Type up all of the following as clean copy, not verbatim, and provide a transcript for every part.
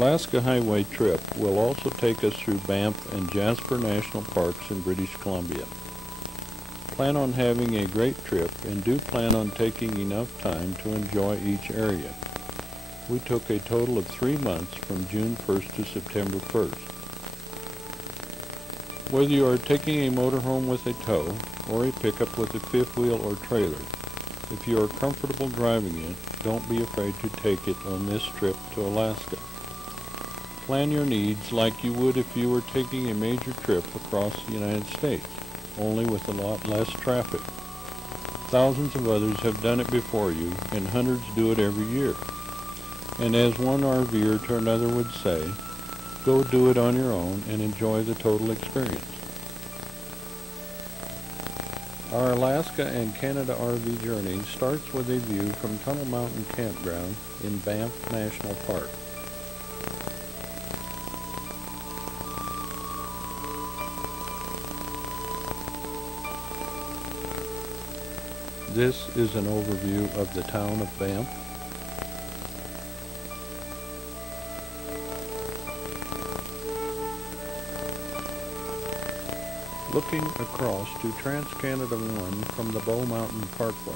Alaska Highway trip will also take us through Banff and Jasper National Parks in British Columbia. Plan on having a great trip and do plan on taking enough time to enjoy each area. We took a total of 3 months from June 1st to September 1st. Whether you are taking a motorhome with a tow or a pickup with a fifth wheel or trailer, if you are comfortable driving it, don't be afraid to take it on this trip to Alaska. Plan your needs like you would if you were taking a major trip across the United States, only with a lot less traffic. Thousands of others have done it before you, and hundreds do it every year. And as one RVer to another would say, go do it on your own and enjoy the total experience. Our Alaska and Canada RV journey starts with a view from Tunnel Mountain Campground in Banff National Park. This is an overview of the town of Banff. Looking across to Trans-Canada 1 from the Bow Mountain Parkway.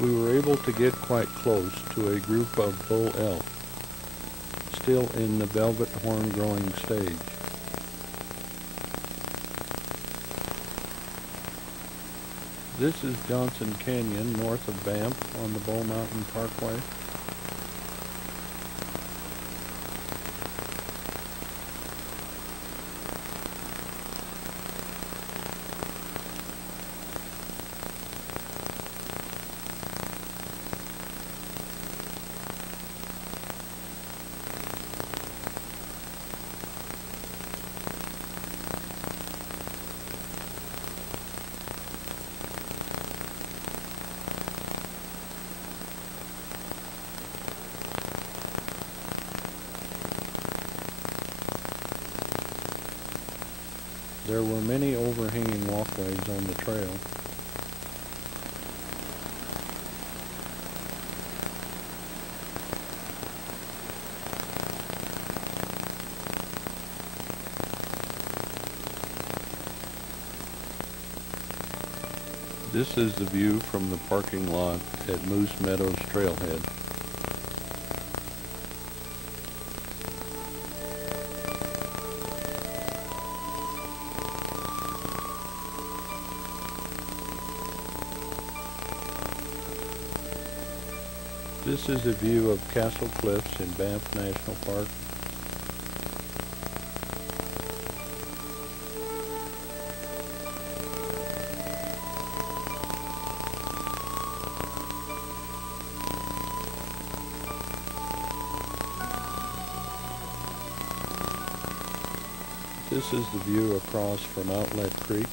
We were able to get quite close to a group of bull elk, still in the velvet horn growing stage. This is Johnson Canyon north of Banff on the Bow Mountain Parkway. There were many overhanging walkways on the trail. This is the view from the parking lot at Moose Meadows Trailhead. This is a view of Castle Cliffs in Banff National Park. This is the view across from Outlet Creek.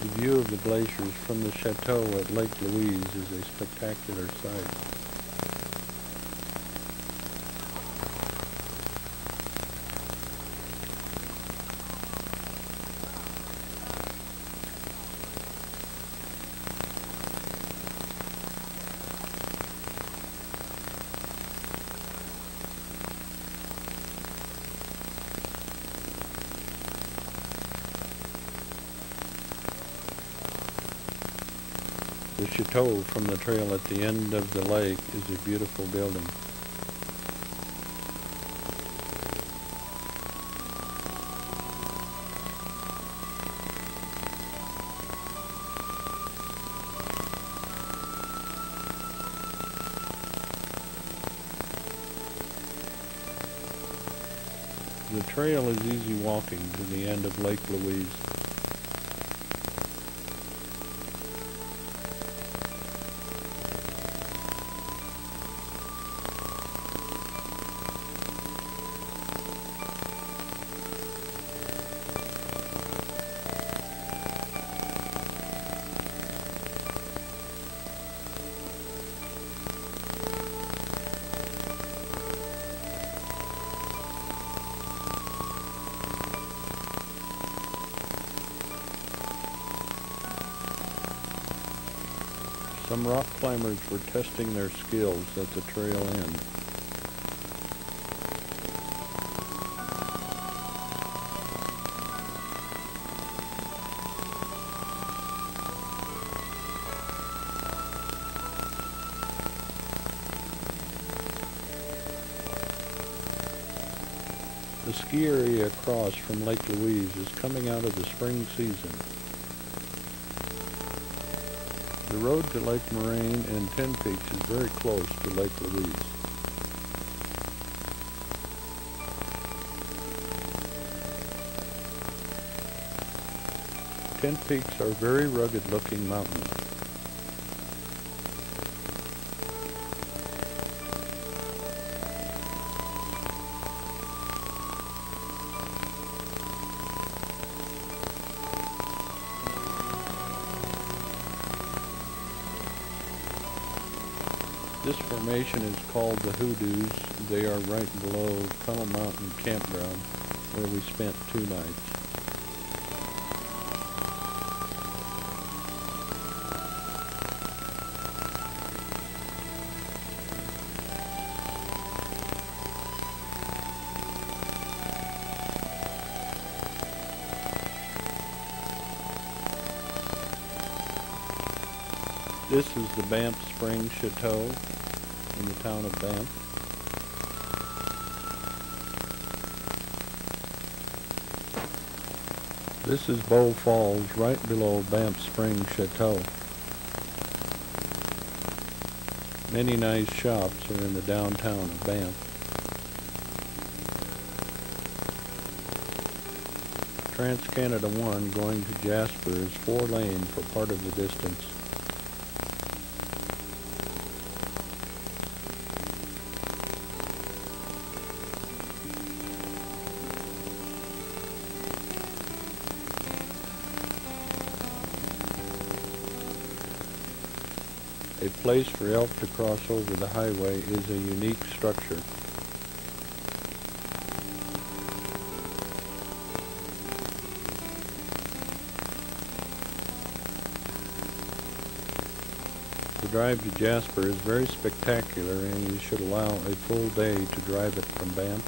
The view of the glaciers from the chateau at Lake Louise is a spectacular sight. The chateau from the trail at the end of the lake is a beautiful building. The trail is easy walking to the end of Lake Louise. Some rock climbers were testing their skills at the trail end. The ski area across from Lake Louise is coming out of the spring season. The road to Lake Moraine and Ten Peaks is very close to Lake Louise. Ten Peaks are very rugged-looking mountains. This formation is called the Hoodoos. They are right below Tunnel Mountain Campground, where we spent 2 nights. This is the Banff Spring Chateau in the town of Banff. This is Bow Falls, right below Banff Spring Chateau. Many nice shops are in the downtown of Banff. Trans-Canada 1 going to Jasper is 4-lane for part of the distance. A place for elk to cross over the highway is a unique structure. The drive to Jasper is very spectacular, and you should allow a full day to drive it from Banff.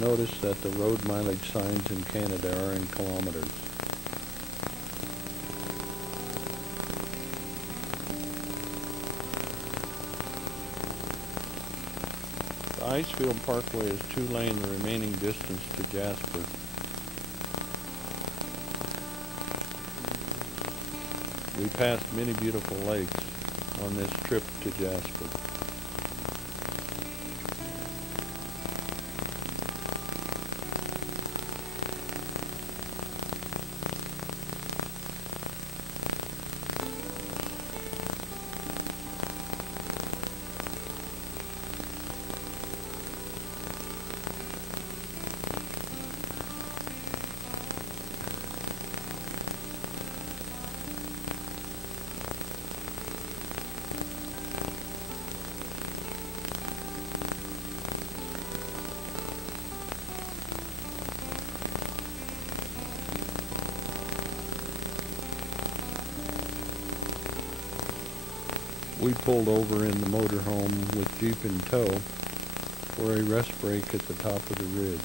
Notice that the road mileage signs in Canada are in kilometers. The Icefield Parkway is 2-lane the remaining distance to Jasper. We passed many beautiful lakes on this trip to Jasper. We pulled over in the motorhome with Jeep in tow for a rest break at the top of the ridge.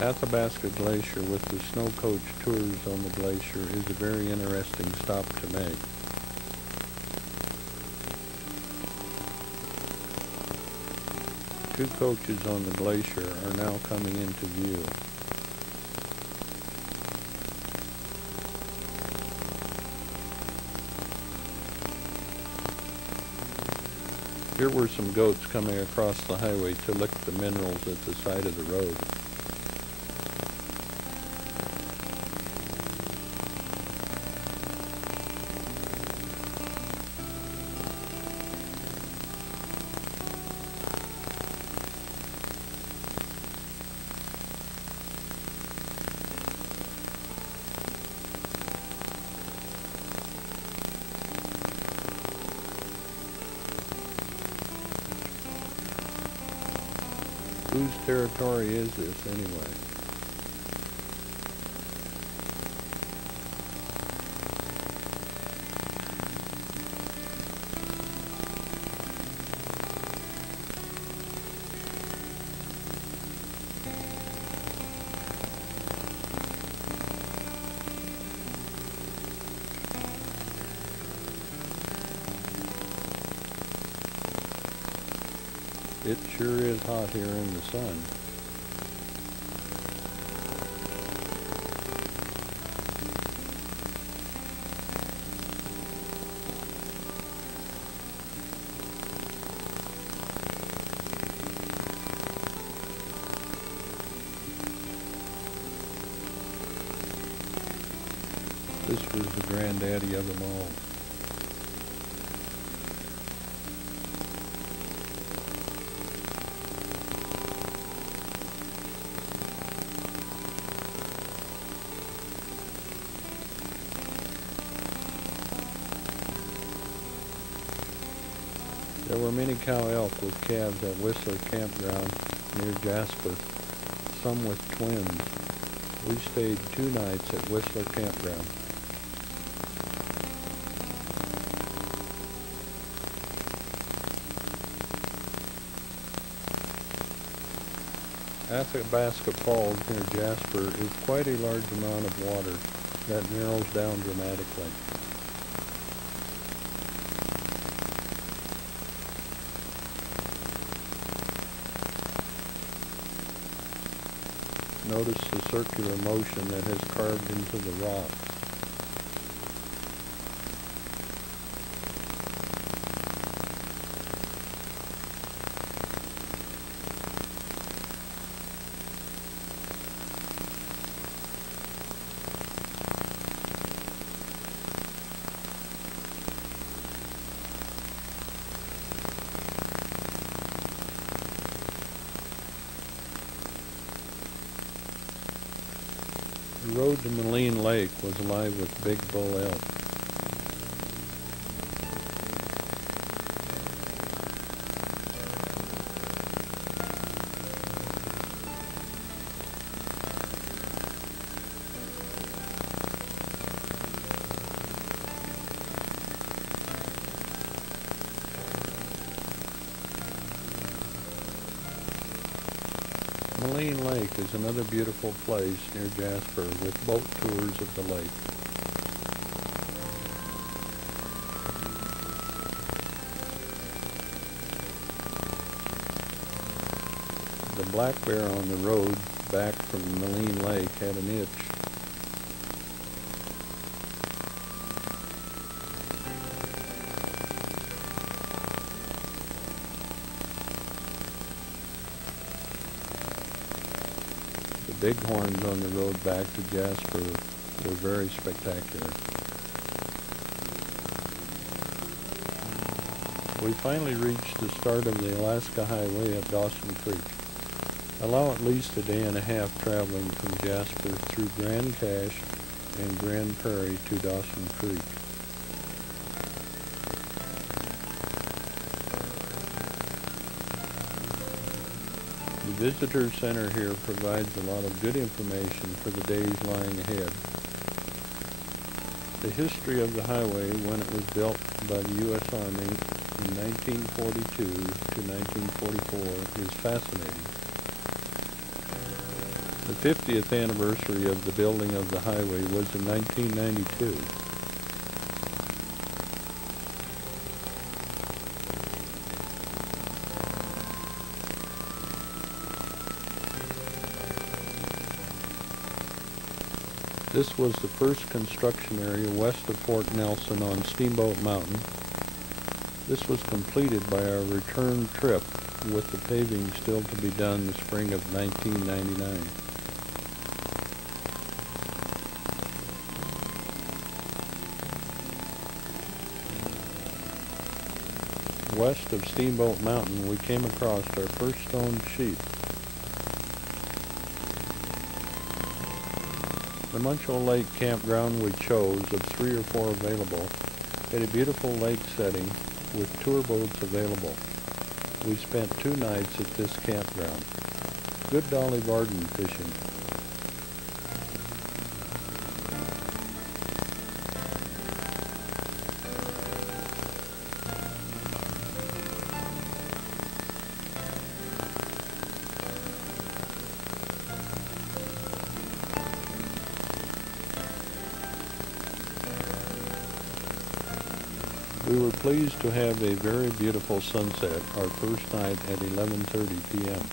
Athabasca Glacier with the snow coach tours on the glacier is a very interesting stop to make. Two coaches on the glacier are now coming into view. Here were some goats coming across the highway to lick the minerals at the side of the road. Whose territory is this anyway? It sure is hot here in the sun. This was the granddaddy of them all. There were many cow elk with calves at Whistler Campground near Jasper, some with twins. We stayed 2 nights at Whistler Campground. Athabasca Falls near Jasper is quite a large amount of water that narrows down dramatically. Notice the circular motion that has carved into the rock. The road to Moline Lake was alive with big bull elk. Moline Lake is another beautiful place near Jasper with boat tours of the lake. The black bear on the road back from Moline Lake had an itch. The bighorns on the road back to Jasper were very spectacular. We finally reached the start of the Alaska Highway at Dawson Creek. Allow at least a day and a half traveling from Jasper through Grand Cache and Grand Prairie to Dawson Creek. The Visitor Center here provides a lot of good information for the days lying ahead. The history of the highway when it was built by the U.S. Army in 1942 to 1944 is fascinating. The 50th anniversary of the building of the highway was in 1992. This was the first construction area west of Fort Nelson on Steamboat Mountain. This was completed by our return trip, with the paving still to be done the spring of 1999. West of Steamboat Mountain, we came across our first stoned sheep. The Muncho Lake campground we chose, of 3 or 4 available, had a beautiful lake setting with tour boats available. We spent 2 nights at this campground. Good Dolly Varden fishing. We were pleased to have a very beautiful sunset our first night at 11:30 p.m.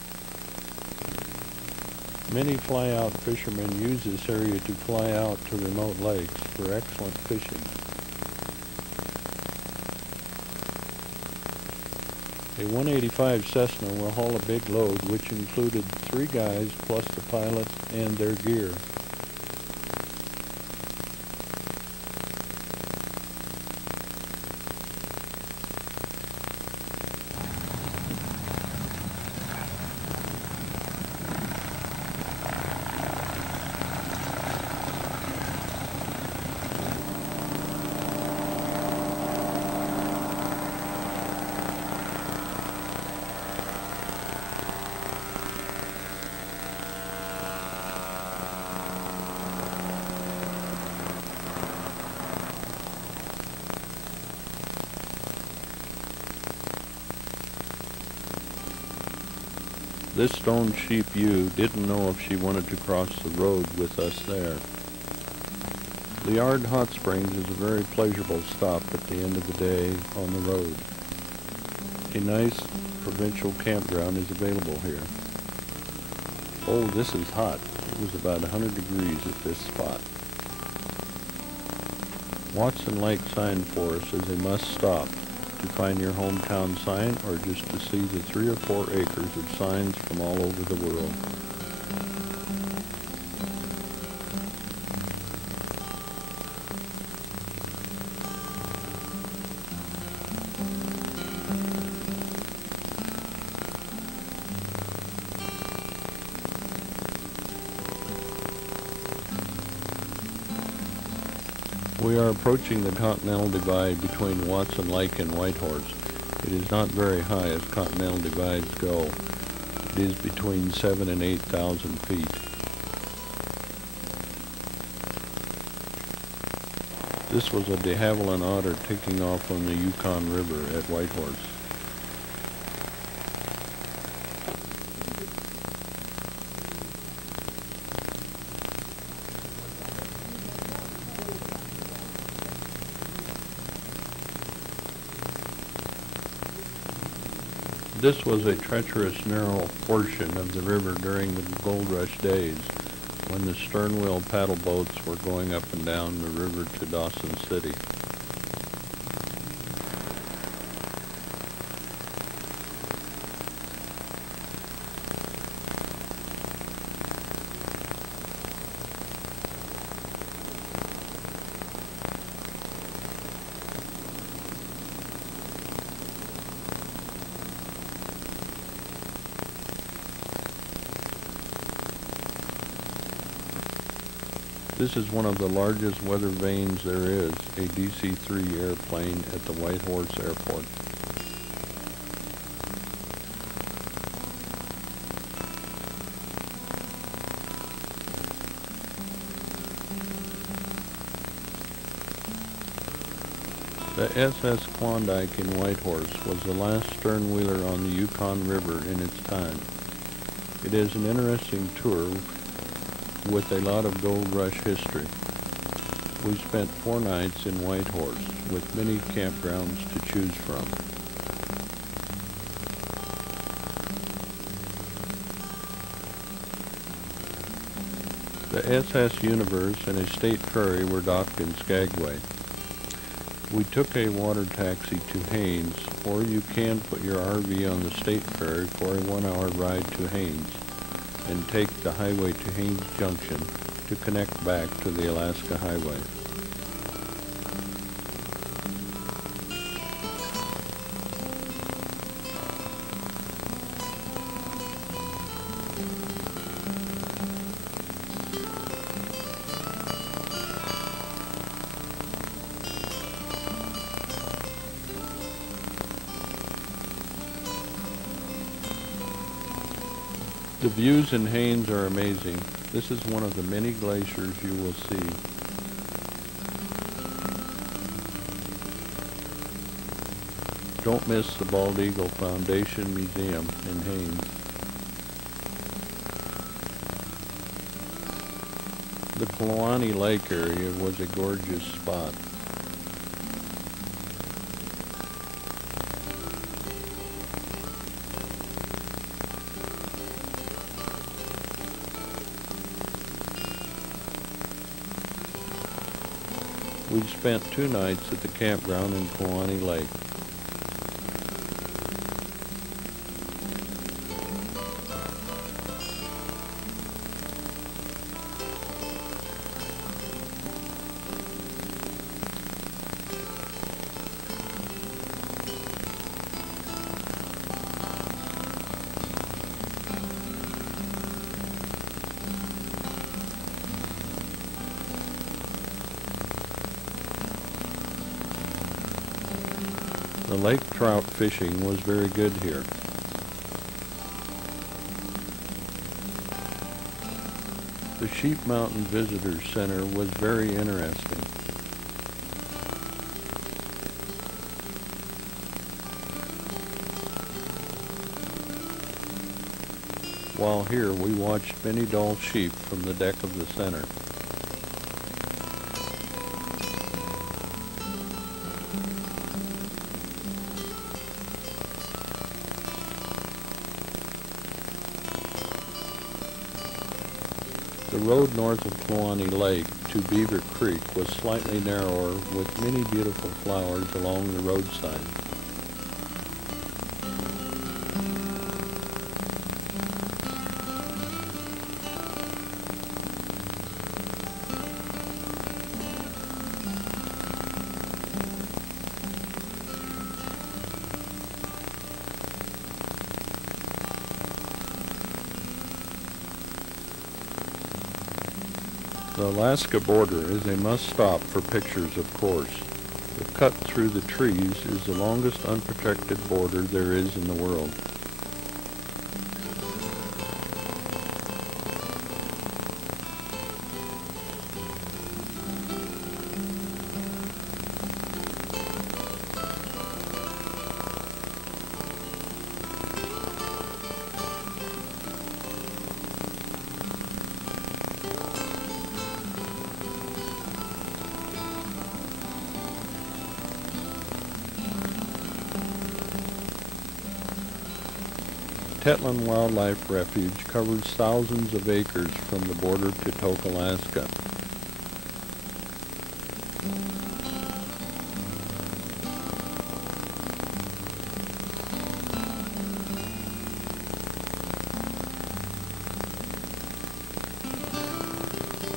Many fly-out fishermen use this area to fly out to remote lakes for excellent fishing. A 185 Cessna will haul a big load, which included 3 guys plus the pilot and their gear. This stoned sheep ewe didn't know if she wanted to cross the road with us there. Liard Hot Springs is a very pleasurable stop at the end of the day on the road. A nice provincial campground is available here. Oh, this is hot. It was about 100 degrees at this spot. Watson Lake Sign Forest is a must-stop to find your hometown sign, or just to see the 3 or 4 acres of signs from all over the world. We are approaching the Continental Divide between Watson Lake and Whitehorse. It is not very high as Continental Divides go. It is between 7,000 and 8,000 feet. This was a de Havilland otter taking off on the Yukon River at Whitehorse. This was a treacherous, narrow portion of the river during the gold rush days, when the stern wheel paddle boats were going up and down the river to Dawson City. This is one of the largest weather vanes there is, a DC-3 airplane at the Whitehorse Airport. The SS Klondike in Whitehorse was the last stern wheeler on the Yukon River in its time. It is an interesting tour with a lot of gold rush history. We spent 4 nights in Whitehorse with many campgrounds to choose from. The SS Universe and a state ferry were docked in Skagway. We took a water taxi to Haines, or you can put your RV on the state ferry for a 1-hour ride to Haines and take the highway to Haines Junction to connect back to the Alaska Highway. The views in Haines are amazing. This is one of the many glaciers you will see. Don't miss the Bald Eagle Foundation Museum in Haines. The Kluane Lake area was a gorgeous spot. We spent 2 nights at the campground in Kluane Lake. The lake trout fishing was very good here. The Sheep Mountain Visitor Center was very interesting. While here, we watched many doll sheep from the deck of the center. The road north of Kluane Lake to Beaver Creek was slightly narrower with many beautiful flowers along the roadside. The Alaska border is a must-stop for pictures, of course. The cut through the trees is the longest unprotected border there is in the world. Tetlin Wildlife Refuge covers thousands of acres from the border to Tok, Alaska.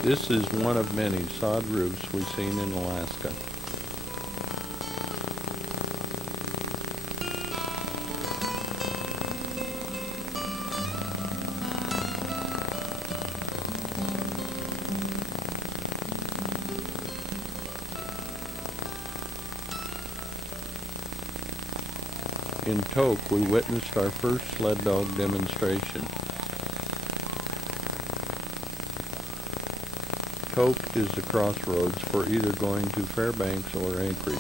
This is one of many sod roofs we've seen in Alaska. In Tok, we witnessed our first sled dog demonstration. Tok is the crossroads for either going to Fairbanks or Anchorage.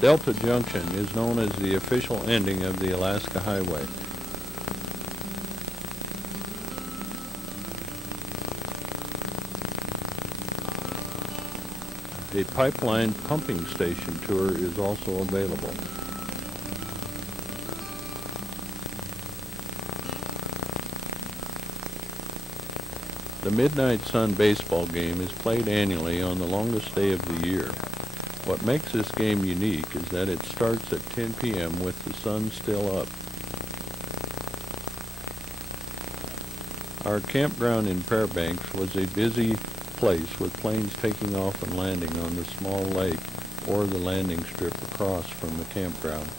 Delta Junction is known as the official ending of the Alaska Highway. A pipeline pumping station tour is also available. The Midnight Sun baseball game is played annually on the longest day of the year. What makes this game unique is that it starts at 10 p.m. with the sun still up. Our campground in Fairbanks was a busy place with planes taking off and landing on the small lake or the landing strip across from the campground.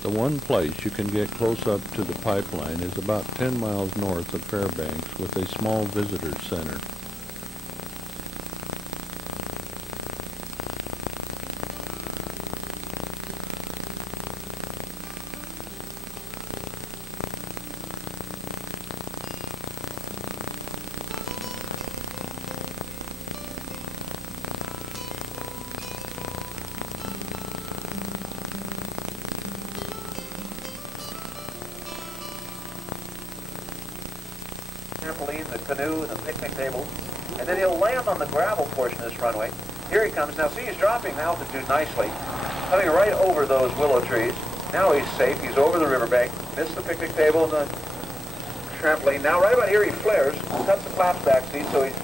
The one place you can get close up to the pipeline is about 10 miles north of Fairbanks with a small visitor center. Trampoline, the canoe, and the picnic table, and then he'll land on the gravel portion of this runway. Here he comes. Now see, he's dropping the altitude nicely, coming right over those willow trees. Now he's safe. He's over the riverbank. Missed the picnic table and the trampoline. Now right about here he flares, cuts the flaps back, see, so he's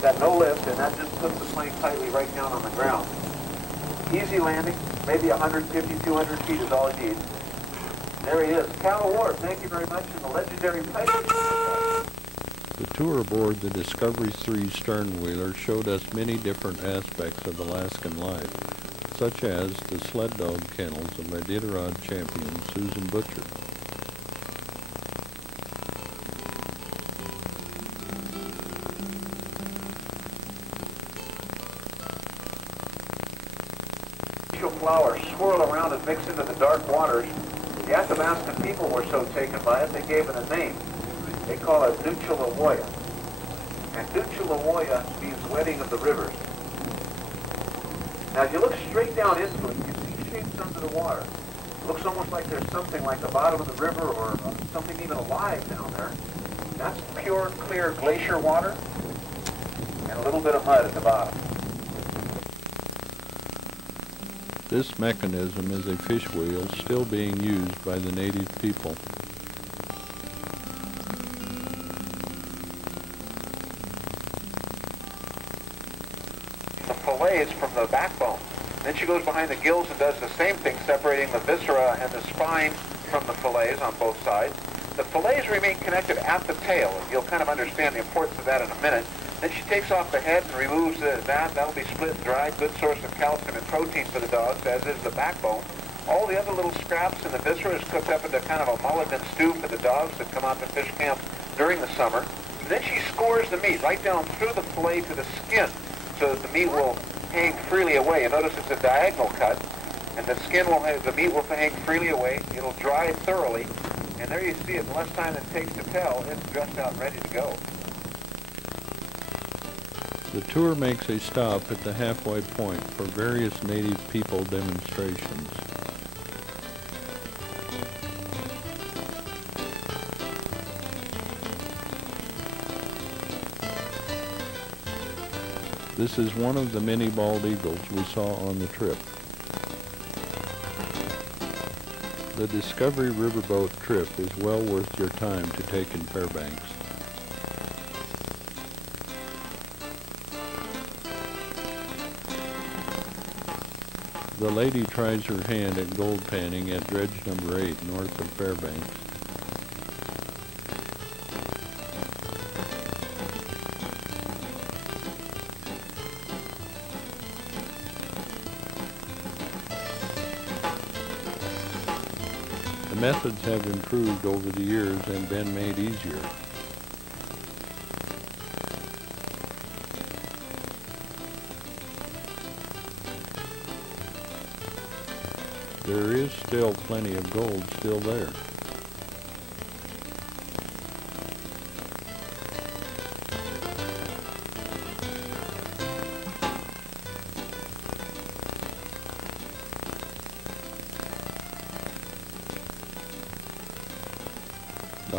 got no lift, and that just puts the plane tightly right down on the ground. Easy landing, maybe 150, 200 feet is all he needs. There he is. Cal Award, thank you very much, and the legendary pipe. The tour aboard the Discovery 3 sternwheeler showed us many different aspects of Alaskan life, such as the sled dog kennels of Iditarod champion Susan Butcher. Flowers swirl around and mix into the dark waters. The Athabascan people were so taken by it, they gave it a name. They call it Nuchalawoya. And Nuchalawoya means wedding of the rivers. Now, if you look straight down into it, you see shapes under the water. It looks almost like there's something like the bottom of the river or something even alive down there. That's pure, clear glacier water and a little bit of mud at the bottom. This mechanism is a fish wheel still being used by the native people. The fillets from the backbone. Then she goes behind the gills and does the same thing, separating the viscera and the spine from the fillets on both sides. The fillets remain connected at the tail, and you'll kind of understand the importance of that in a minute. Then she takes off the head and removes that. That'll be split and dried. Good source of calcium and protein for the dogs, as is the backbone. All the other little scraps in the viscera is cooked up into kind of a mulligan stew for the dogs that come out to fish camp during the summer. And then she scores the meat right down through the fillet to the skin so that the meat will hang freely away. You notice it's a diagonal cut, and the meat will hang freely away. It'll dry thoroughly, and there you see it. In less time than it takes to tell, it's dressed out and ready to go. The tour makes a stop at the halfway point for various native people demonstrations. This is one of the many bald eagles we saw on the trip. The Discovery Riverboat trip is well worth your time to take in Fairbanks. The lady tries her hand at gold panning at dredge number 8 north of Fairbanks. The methods have improved over the years and been made easier. There is still plenty of gold still there.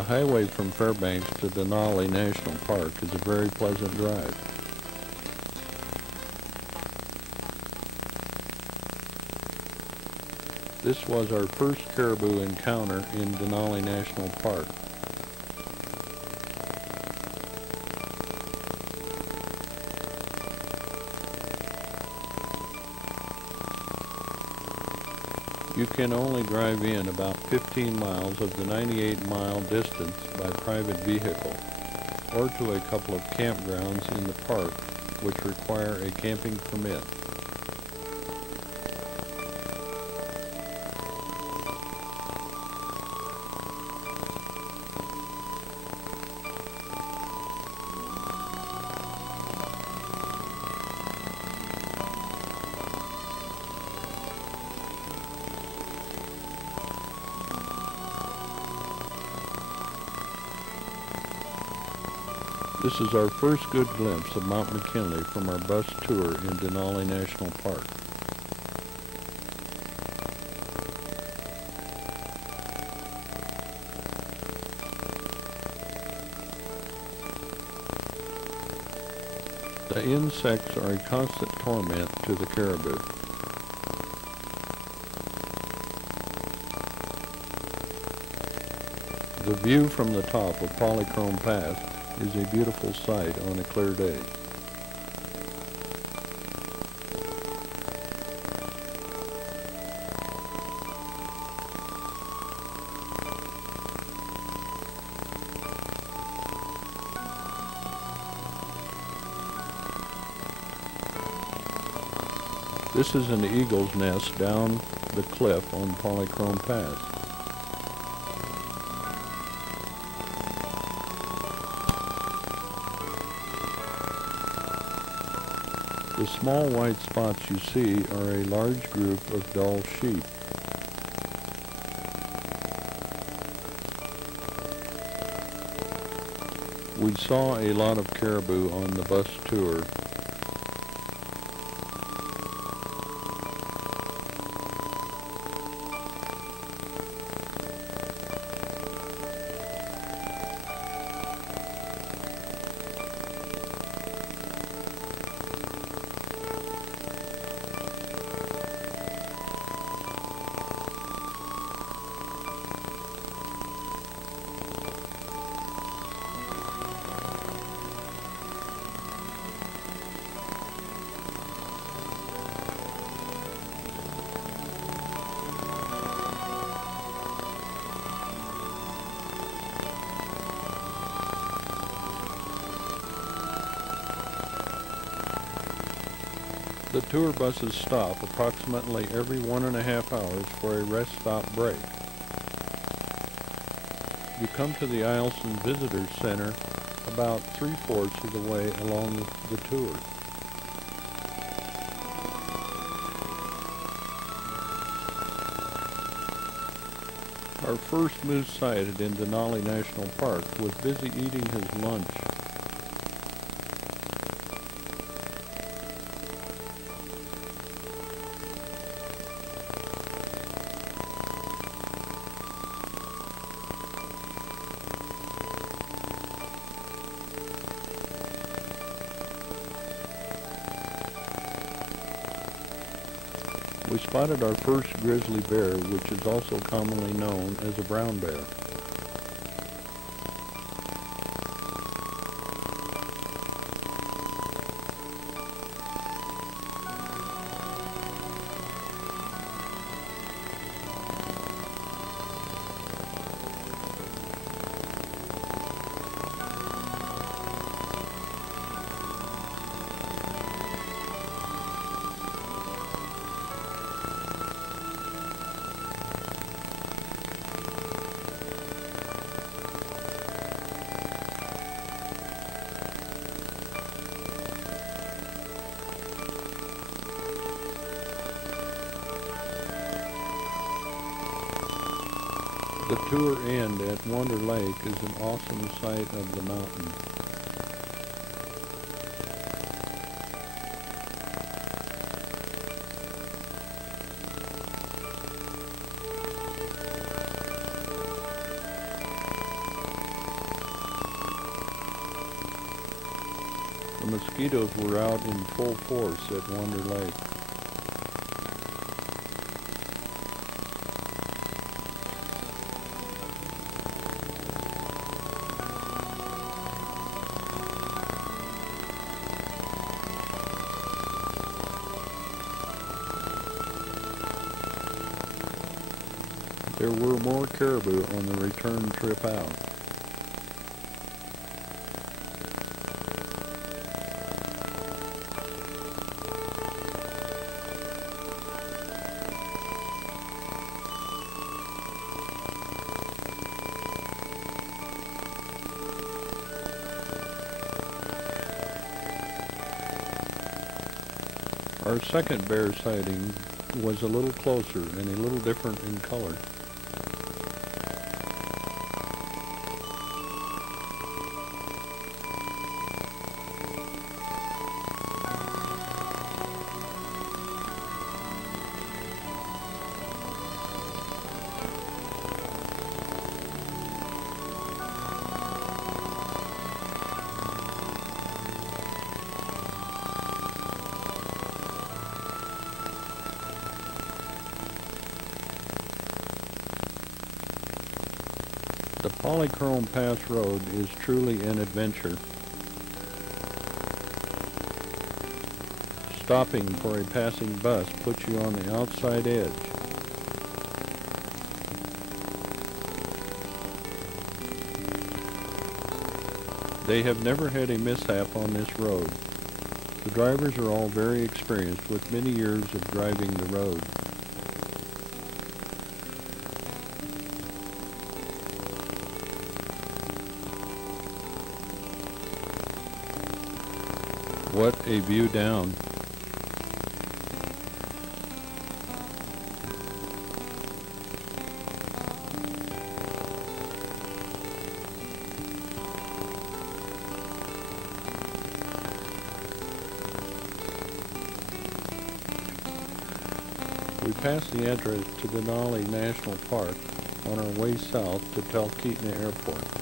highway from Fairbanks to Denali National Park is a very pleasant drive. This was our first caribou encounter in Denali National Park. You can only drive in about 15 miles of the 98-mile distance by private vehicle, or to a couple of campgrounds in the park which require a camping permit. This is our first good glimpse of Mount McKinley from our bus tour in Denali National Park. The insects are a constant torment to the caribou. The view from the top of Polychrome Pass is a beautiful sight on a clear day. This is an eagle's nest down the cliff on Polychrome Pass. The small white spots you see are a large group of dull sheep. We saw a lot of caribou on the bus tour. The tour buses stop approximately every 1.5 hours for a rest stop break. You come to the Eielson Visitors Center about 3/4 of the way along the tour. Our first moose sighted in Denali National Park was busy eating his lunch. We spotted our first grizzly bear, which is also commonly known as a brown bear. The tour end at Wonder Lake is an awesome sight of the mountain. The mosquitoes were out in full force at Wonder Lake. There were more caribou on the return trip out. Our second bear sighting was a little closer and a little different in color. The Polychrome Pass Road is truly an adventure. Stopping for a passing bus puts you on the outside edge. They have never had a mishap on this road. The drivers are all very experienced with many years of driving the road. What a view down. We passed the address to Denali National Park on our way south to Talkeetna Airport.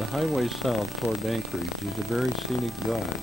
The highway south toward Anchorage is a very scenic drive.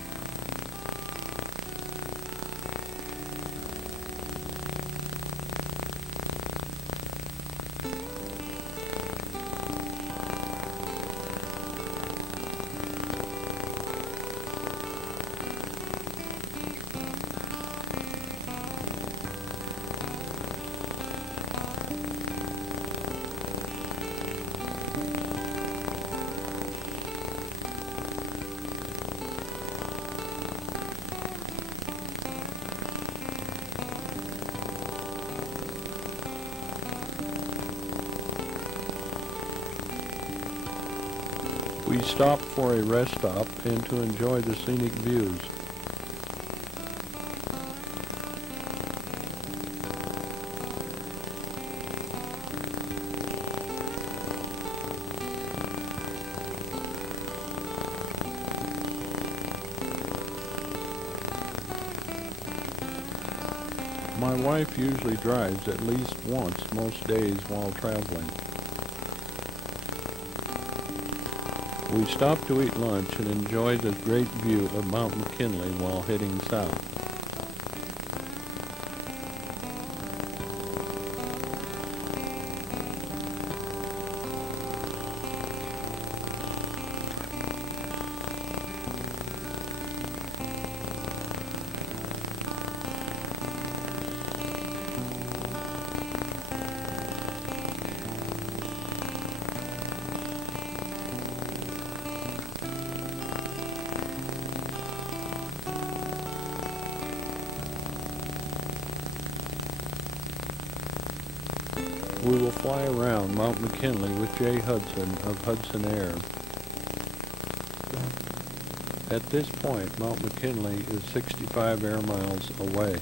We stopped for a rest stop and to enjoy the scenic views. My wife usually drives at least once most days while traveling. We stopped to eat lunch and enjoy the great view of Mount McKinley while heading south. We will fly around Mount McKinley with Jay Hudson of Hudson Air. At this point, Mount McKinley is 65 air miles away.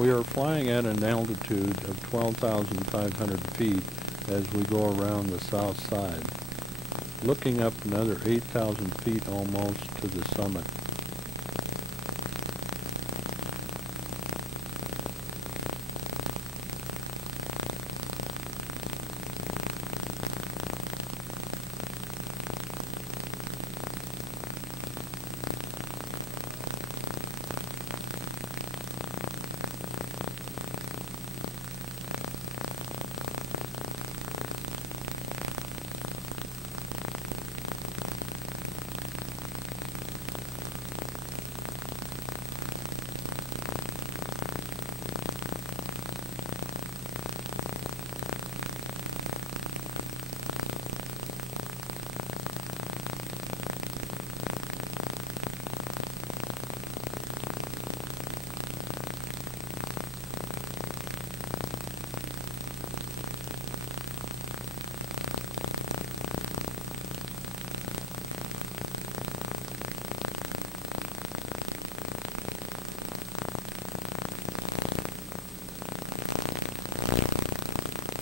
We are flying at an altitude of 12,500 feet as we go around the south side, looking up another 8,000 feet almost to the summit.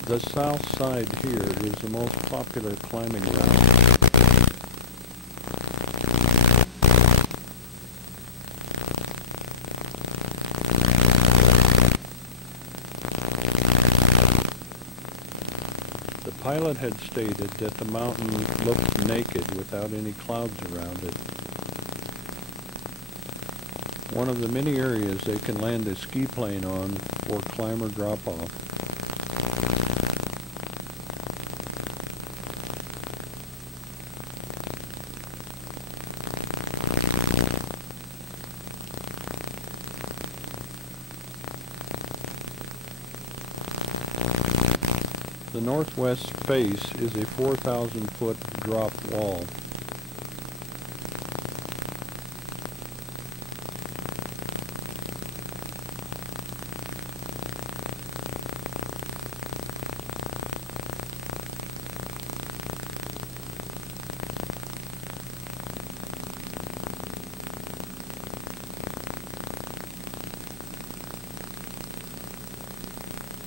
The south side here is the most popular climbing route. The pilot had stated that the mountain looked naked without any clouds around it. One of the many areas they can land a ski plane on for climber drop-off. The northwest face is a 4,000-foot drop wall.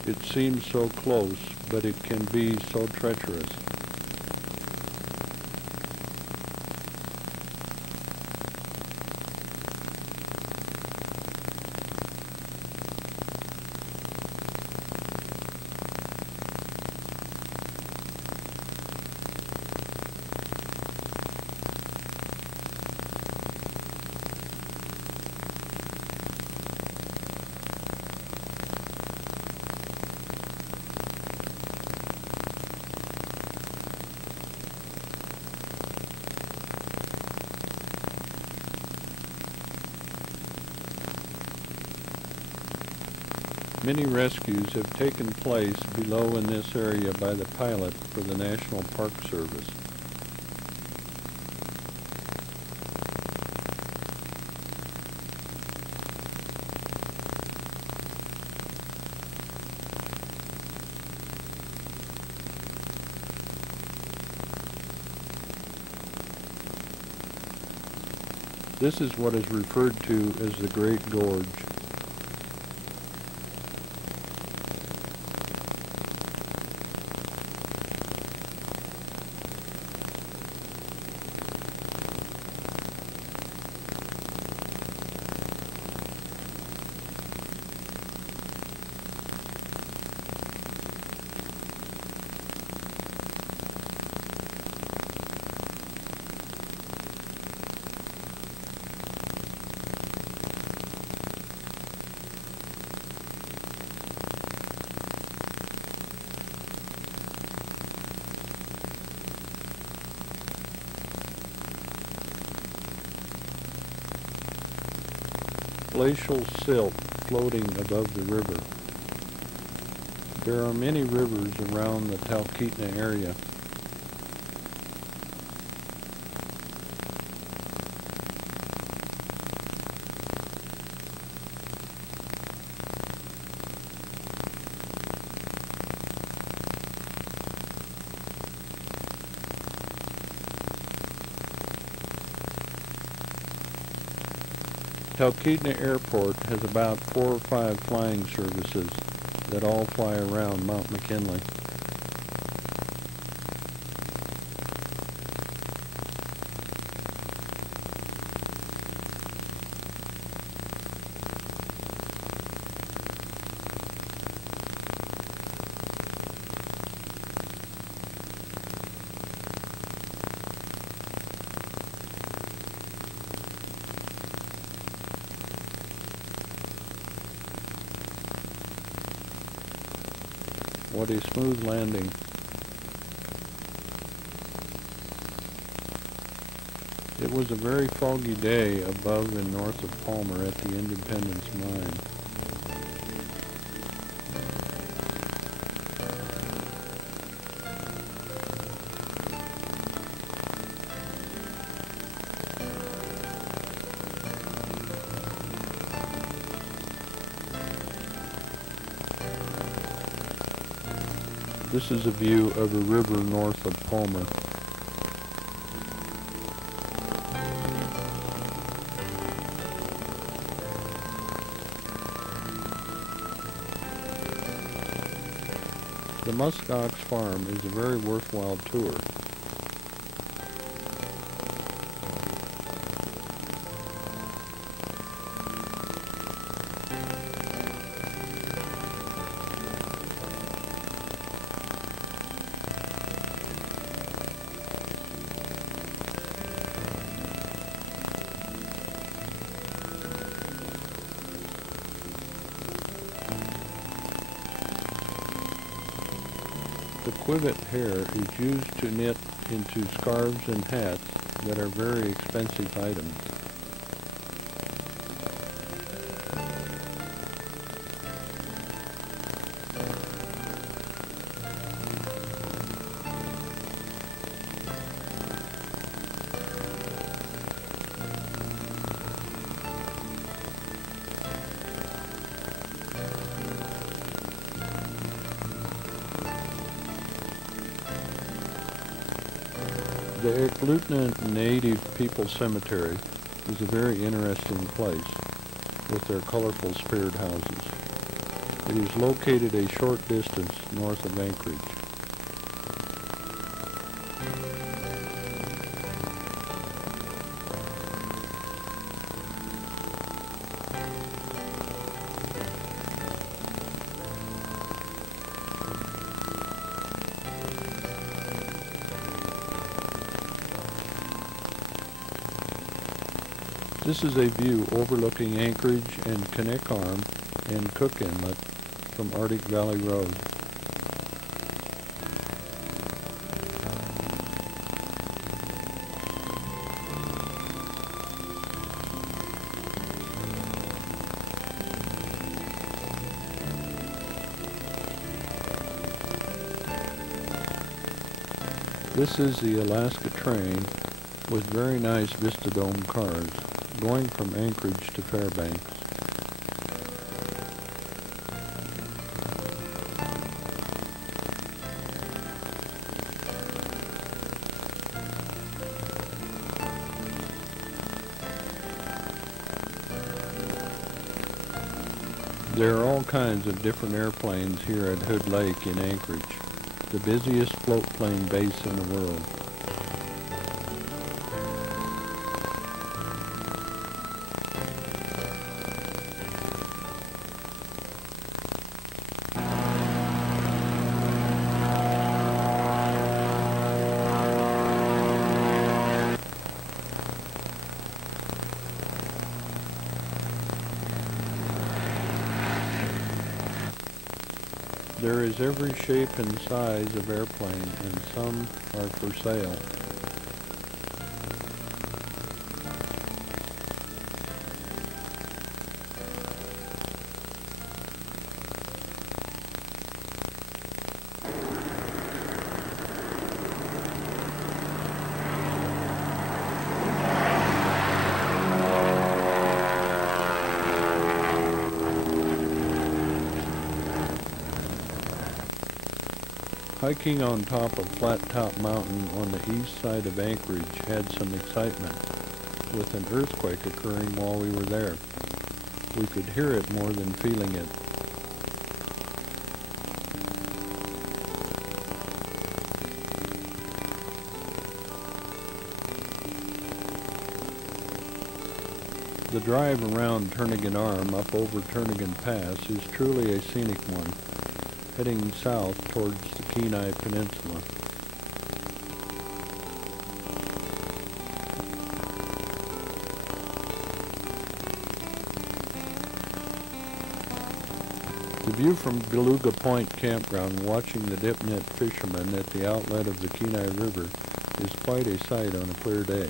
It seems so close, but it can be so treacherous. Many rescues have taken place below in this area by the pilot for the National Park Service. This is what is referred to as the Great Gorge. Glacial silt floating above the river. There are many rivers around the Talkeetna area. Talkeetna Airport has about 4 or 5 flying services that all fly around Mount McKinley. What a smooth landing. It was a very foggy day above and north of Palmer at the Independence Mine. This is a view of the river north of Palmer. The Muskox Farm is a very worthwhile tour. The quivet hair is used to knit into scarves and hats that are very expensive items. The Eklutna Native People Cemetery is a very interesting place with their colorful spirit houses. It is located a short distance north of Anchorage. This is a view overlooking Anchorage and Kinnick Arm and Cook Inlet from Arctic Valley Road. This is the Alaska train with very nice Vistadome cars going from Anchorage to Fairbanks. There are all kinds of different airplanes here at Hood Lake in Anchorage, the busiest float plane base in the world. There is every shape and size of airplane, and some are for sale. Hiking on top of Flat Top Mountain on the east side of Anchorage had some excitement. with an earthquake occurring while we were there. We could hear it more than feeling it. The drive around Turnagain Arm up over Turnagain Pass is truly a scenic one, heading south towards the Kenai Peninsula. The view from Beluga Point Campground watching the dip net fishermen at the outlet of the Kenai River is quite a sight on a clear day.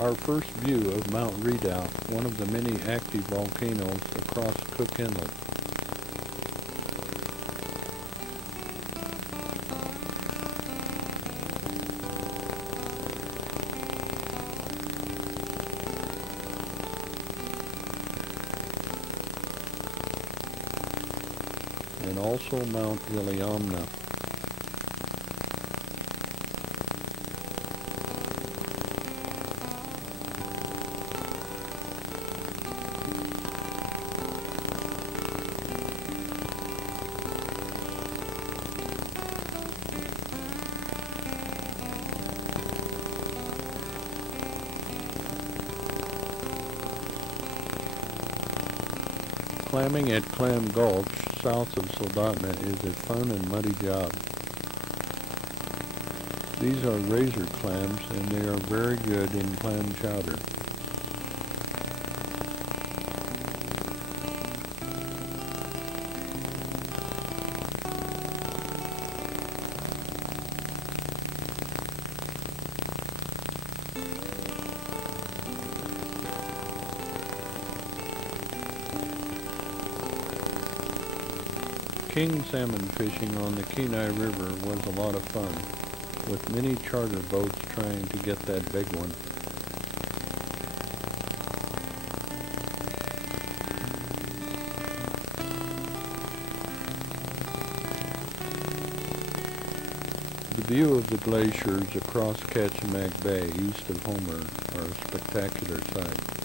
Our first view of Mount Redoubt, one of the many active volcanoes across Cook Inlet. And also Mount Iliamna. Clamming at Clam Gulch, south of Soldotna, is a fun and muddy job. These are razor clams and they are very good in clam chowder. King salmon fishing on the Kenai River was a lot of fun, with many charter boats trying to get that big one. The view of the glaciers across Kachemak Bay east of Homer are a spectacular sight.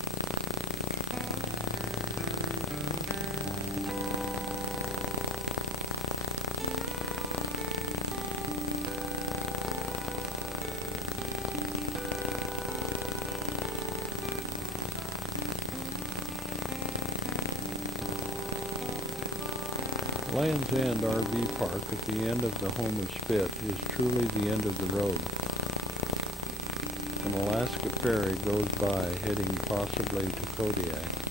Land's End RV Park at the end of the Homer Spit is truly the end of the road. An Alaska ferry goes by heading possibly to Kodiak.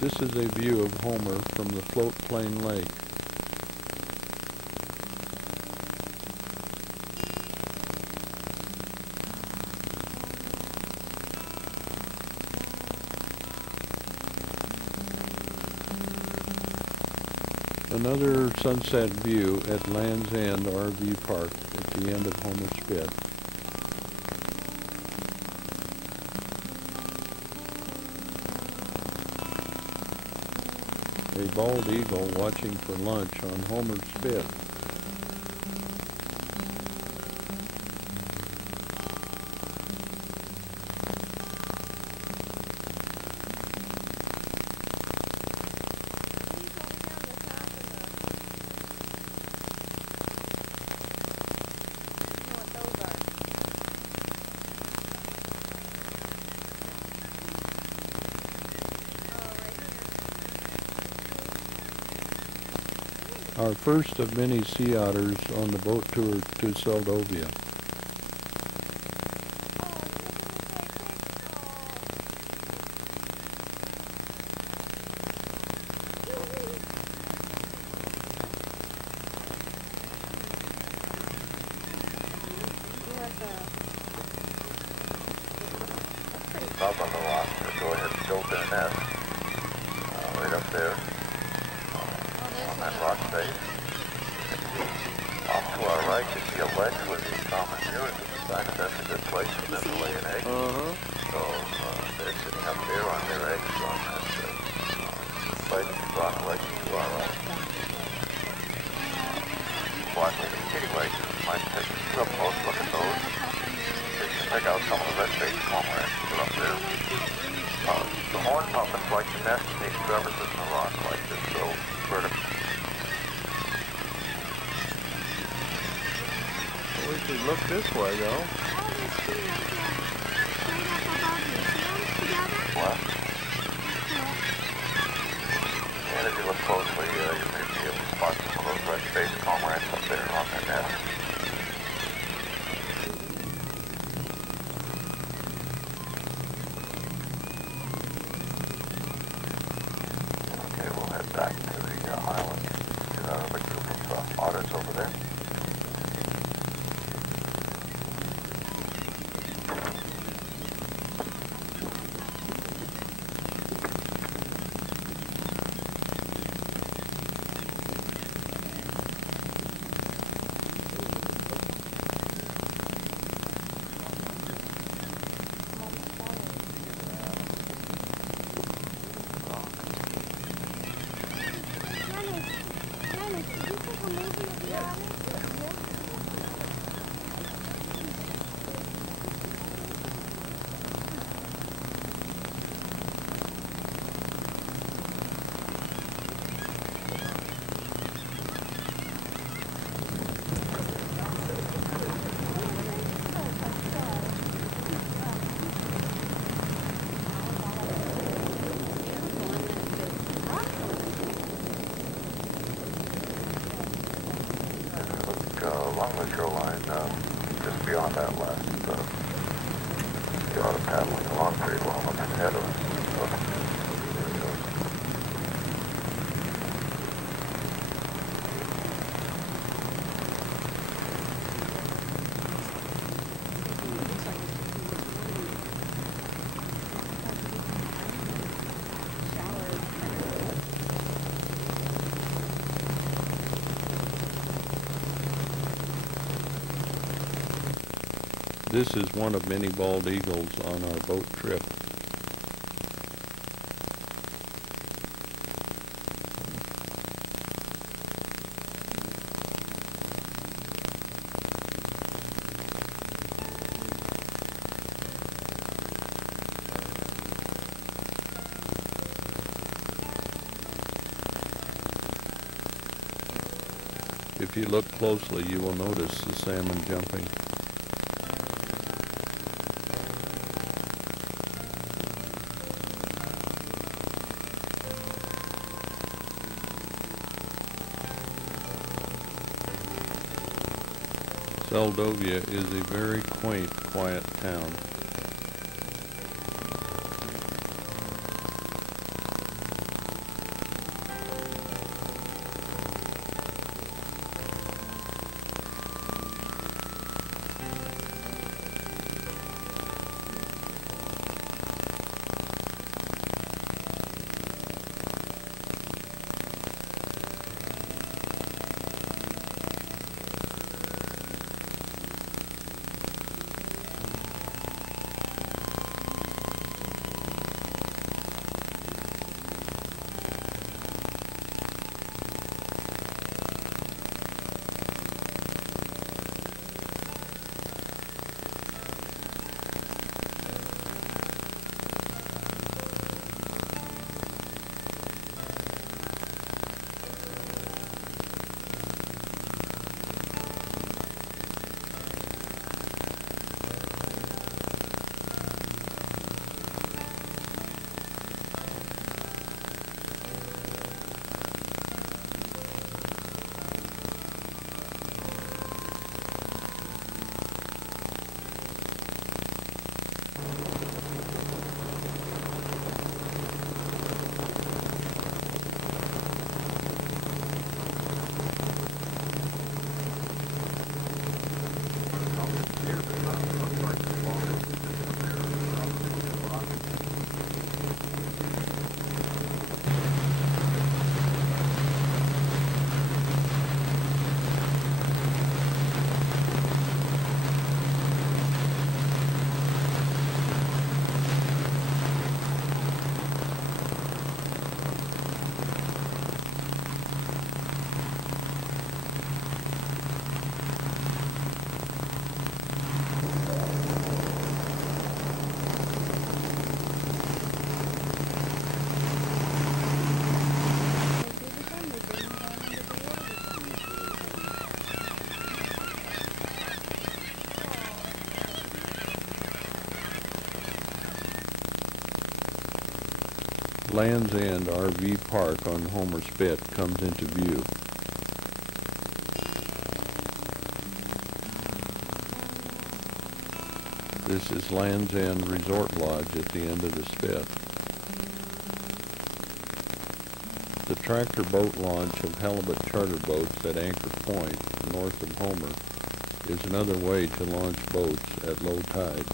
This is a view of Homer from the floatplain lake. Another sunset view at Land's End RV Park at the end of Homer Spit. a bald eagle watching for lunch on Homer's spit. Our first of many sea otters on the boat tour to Seldovia. Up on the rock, so go ahead and build their nest right up there on that rock face. Off to our right, you see a ledge with the common viewers. That's a good place for them to lay an egg. So they're sitting up there on their eggs on that ledge, rock ledge to our right. Watching the kitty ledges might take a real close look at those. Check out some of the red-faced cormorants that are up there. The horn puffins like to nest in these crevices in the rock like this, so vertical. We should look this way, though. What? And if you look closely, you may be able to spot some of those red-faced cormorants up there on their nest. Back to the island. Get out of a group of otters over there. Along the shoreline, just beyond that last, you ought to paddling along pretty well up ahead of us. This is one of many bald eagles on our boat trip. If you look closely, you will notice the salmon jumping. Seldovia is a very quaint, quiet town. Land's End RV Park on Homer Spit comes into view. This is Land's End Resort Lodge at the end of the spit. The tractor boat launch of halibut charter boats at Anchor Point, north of Homer, is another way to launch boats at low tide.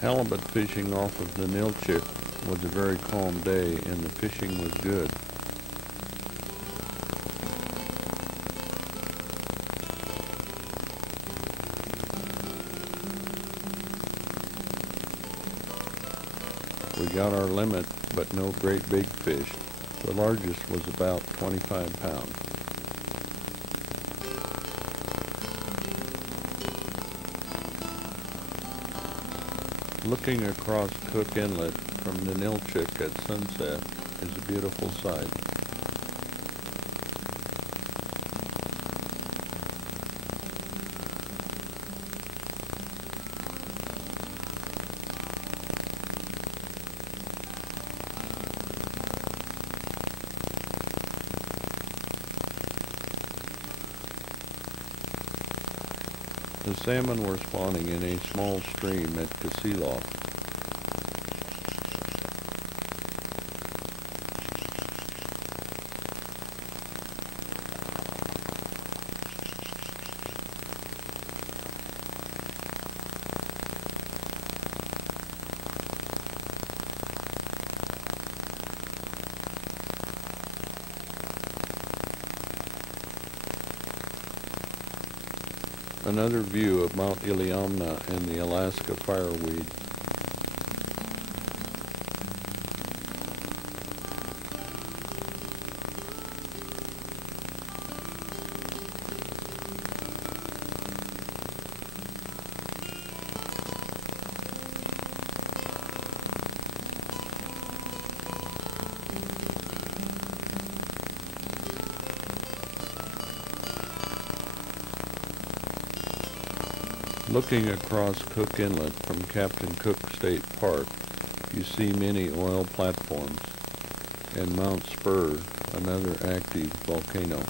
Halibut fishing off of the Nilchik was a very calm day and the fishing was good. We got our limit, but no great big fish. The largest was about 25 pounds. Looking across Cook Inlet from the Nilchik at sunset is a beautiful sight. The salmon were spawning in a small stream at Kasilof. Another view of Mount Iliamna and the Alaska fireweed. Looking across Cook Inlet from Captain Cook State Park, you see many oil platforms and Mount Spur, another active volcano.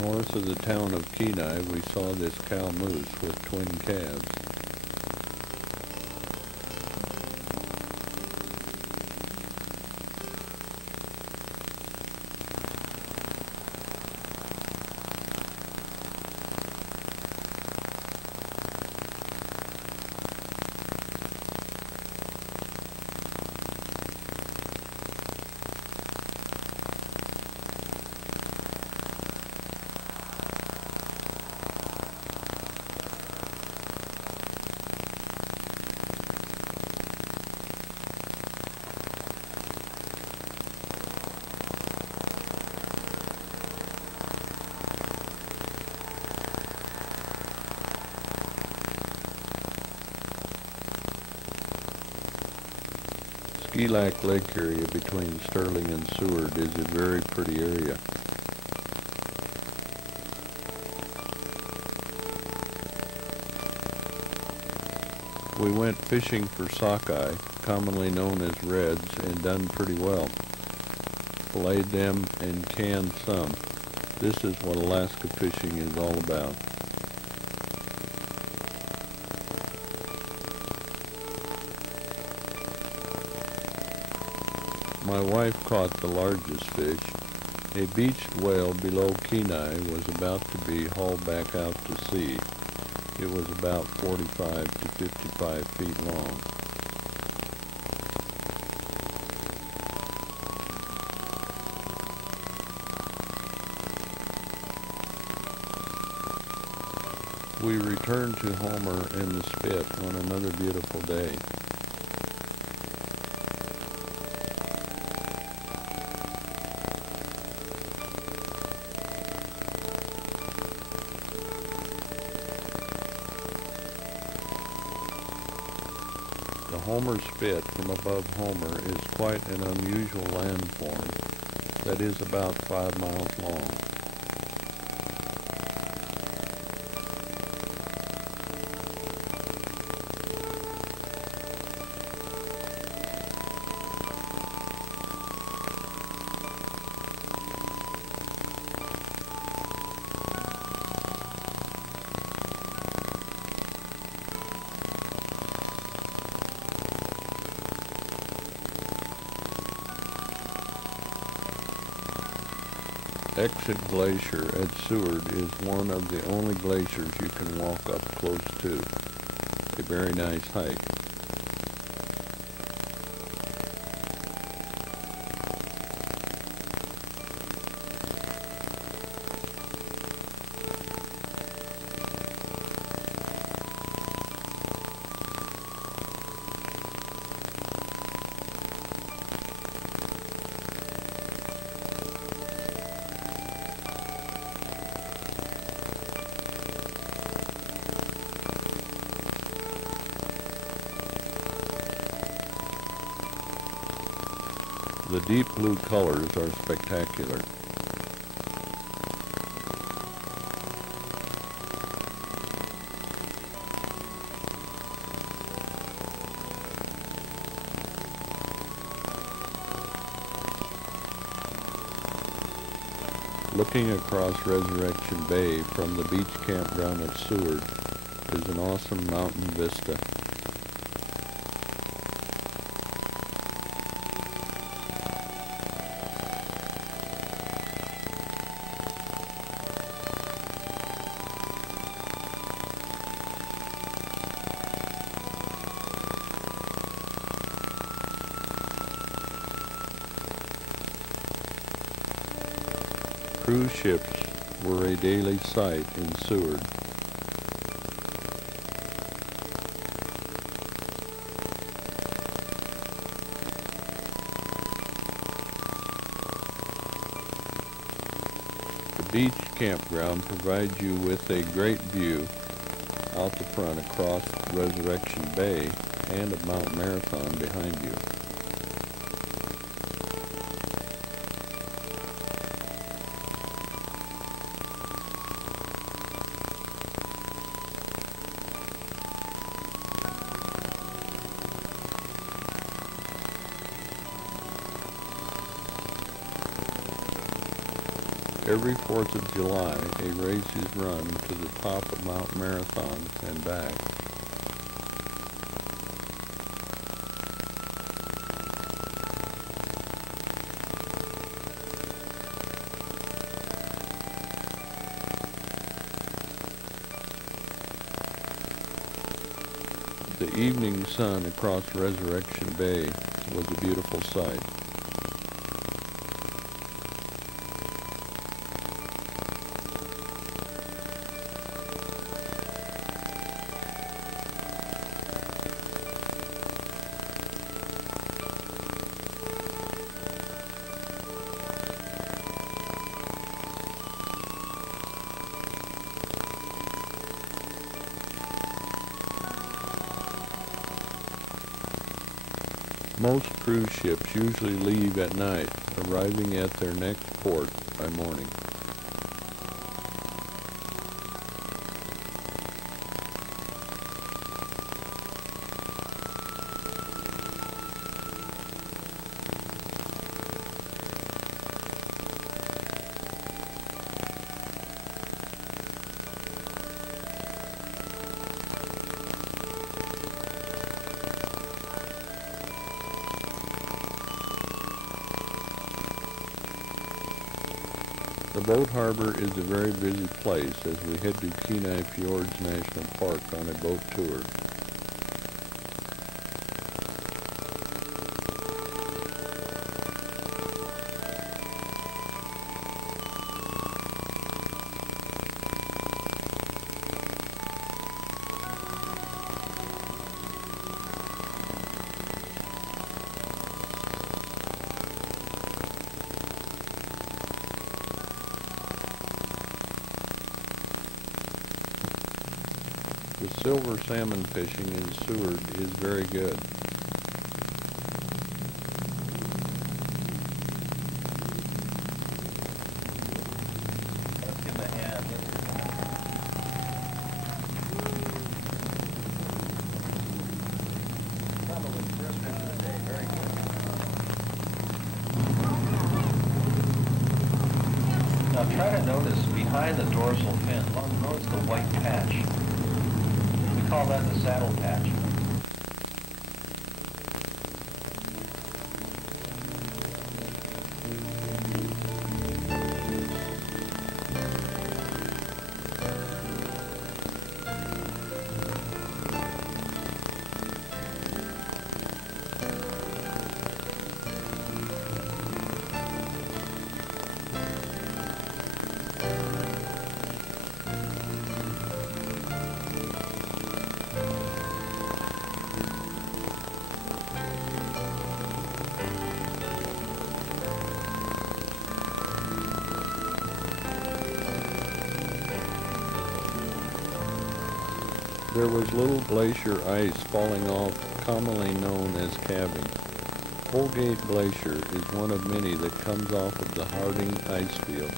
North of the town of Kenai, we saw this cow moose with twin calves. Ski Lac Lake area between Sterling and Seward is a very pretty area. We went fishing for sockeye, commonly known as reds, and done pretty well. Filleted them and canned some. This is what Alaska fishing is all about. My wife caught the largest fish. A beached whale below Kenai was about to be hauled back out to sea. It was about 45 to 55 feet long. We returned to Homer and the Spit on another beautiful day. The Homer Spit from above Homer is quite an unusual landform that is about 5 miles long. Exit Glacier at Seward is one of the only glaciers you can walk up close to. A very nice hike. The deep blue colors are spectacular. Looking across Resurrection Bay from the beach campground at Seward is an awesome mountain vista. Cruise ships were a daily sight in Seward. The beach campground provides you with a great view out the front across Resurrection Bay and of Mount Marathon behind you. Every 4th of July, a race is run to the top of Mount Marathon and back. The evening sun across Resurrection Bay was a beautiful sight. Most cruise ships usually leave at night, arriving at their next port by morning. The boat harbor is a very busy place as we head to Kenai Fjords National Park on a boat tour. The silver salmon fishing in Seward is very good. Let's give him a hand. Probably first fish of the day. Very good. Now try to notice behind the dorsal fin, notice the white patch. We call that the saddle patch. There was little glacier ice falling off, commonly known as calving. Holgate Glacier is one of many that comes off of the Harding ice field.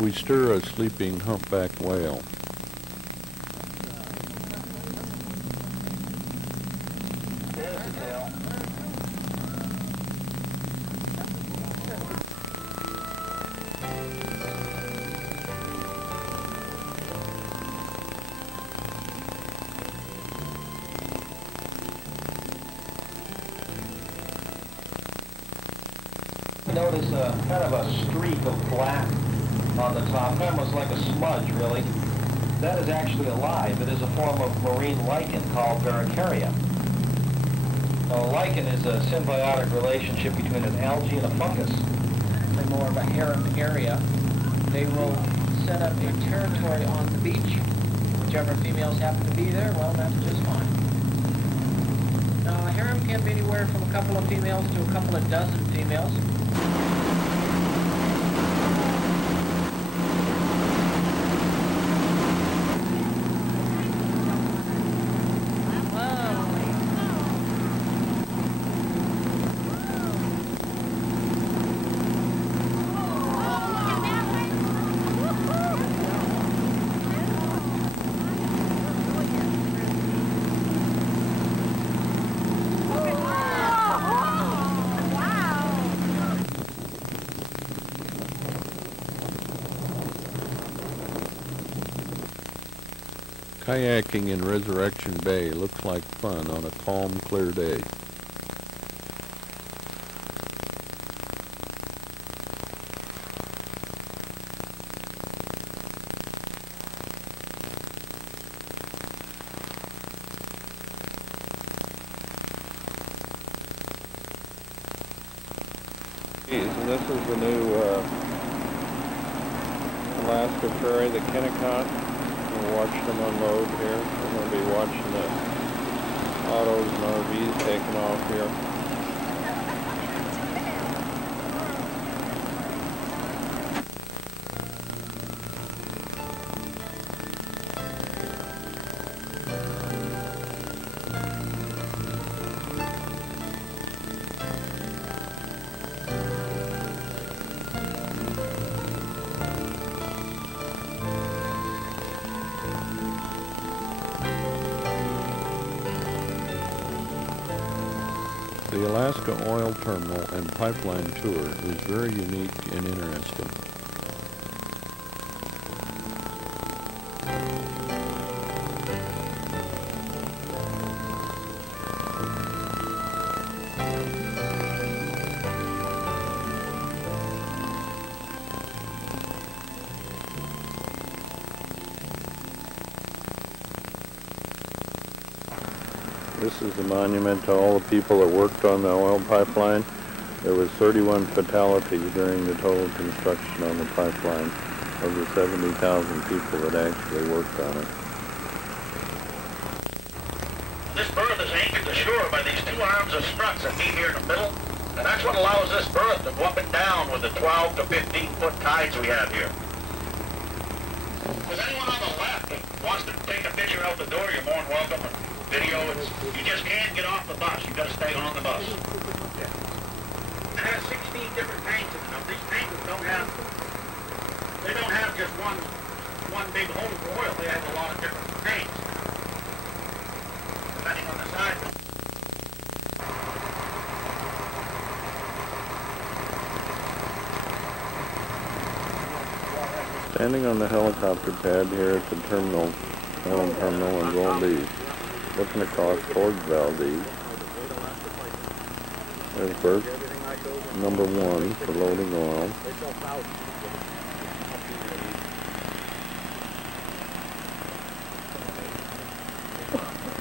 We stir a sleeping humpback whale. There's the tail. Notice kind of a streak of black on the top, almost like a smudge, really. That is actually alive. It is a form of marine lichen called Varicaria. Now, a lichen is a symbiotic relationship between an algae and a fungus. In more of a harem area, they will set up a territory on the beach. Whichever females happen to be there, well, that's just fine. Now, a harem can be anywhere from a couple of females to a couple of dozen females. Kayaking in Resurrection Bay looks like fun on a calm, clear day. And this is the new Alaska ferry, the Kennecott. We're watching them unload here. We're going to be watching the autos and RVs taking off here. The Alaska Oil Terminal and Pipeline Tour is very unique and interesting. This is a monument to all the people that worked on the oil pipeline. There was 31 fatalities during the total construction on the pipeline of the 70,000 people that actually worked on it. This berth is anchored to shore by these two arms of struts that meet here in the middle, and that's what allows this berth to go up and down with the 12 to 15 foot tides we have here. If anyone on the left wants to take a picture out the door, you're more than welcome. Video, you just can't get off the bus. You've got to stay on the bus. Yeah. It has 16 different tanks in them. These tankers don't have just one big hole for oil. They have a lot of different tanks, depending on the size. Standing on the helicopter pad here at the oil terminal in Valdez, looking across towards Valdez. There's berth number 1 for loading oil.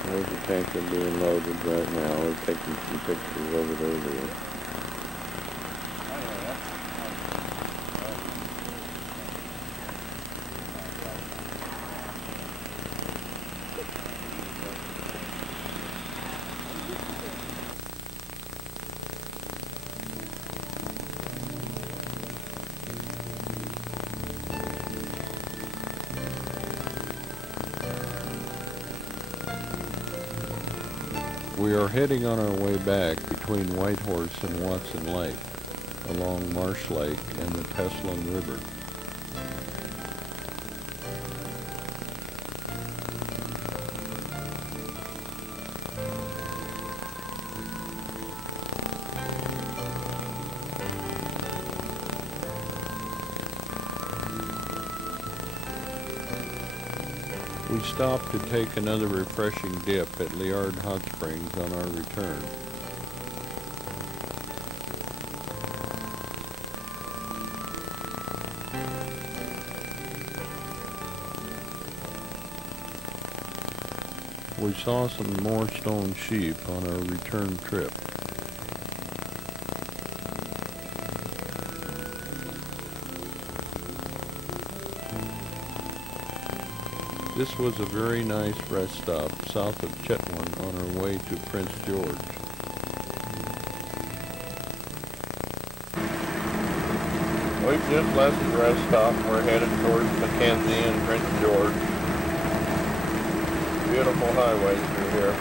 There's a tanker being loaded right now. We're taking some pictures of it earlier. We are heading on our way back between Whitehorse and Watson Lake, along Marsh Lake and the Teslin River. We stopped to take another refreshing dip at Liard Hot Springs on our return. We saw some more stone sheep on our return trip. This was a very nice rest stop south of Chetwynd on our way to Prince George. We've just left the rest stop and we're headed towards Mackenzie and Prince George. Beautiful highway through here.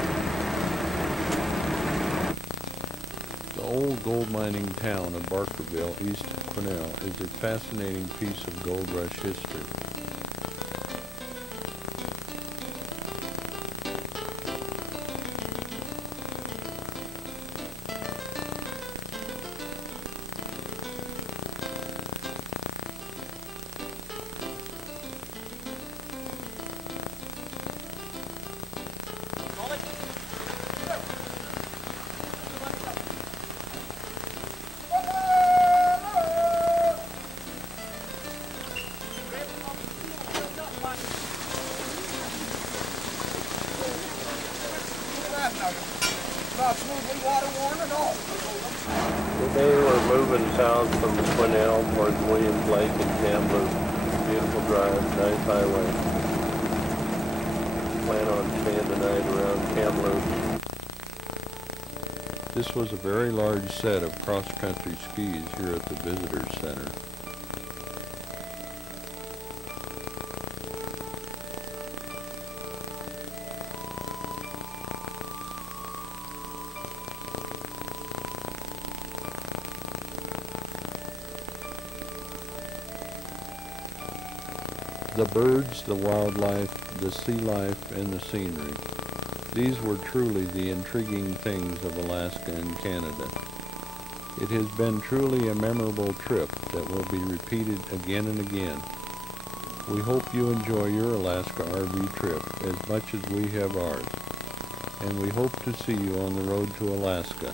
The old gold mining town of Barkerville, east of Quesnel, is a fascinating piece of gold rush history. about smoothly water-worn at all. Today we're moving south from Quinnell towards Williams Lake and Kamloops. Beautiful drive, nice highway. Plan on staying the night around Kamloops. This was a very large set of cross-country skis here at the Visitor Center. The birds, the wildlife, the sea life, and the scenery. These were truly the intriguing things of Alaska and Canada. It has been truly a memorable trip that will be repeated again and again. We hope you enjoy your Alaska RV trip as much as we have ours. And we hope to see you on the road to Alaska,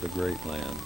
the great land.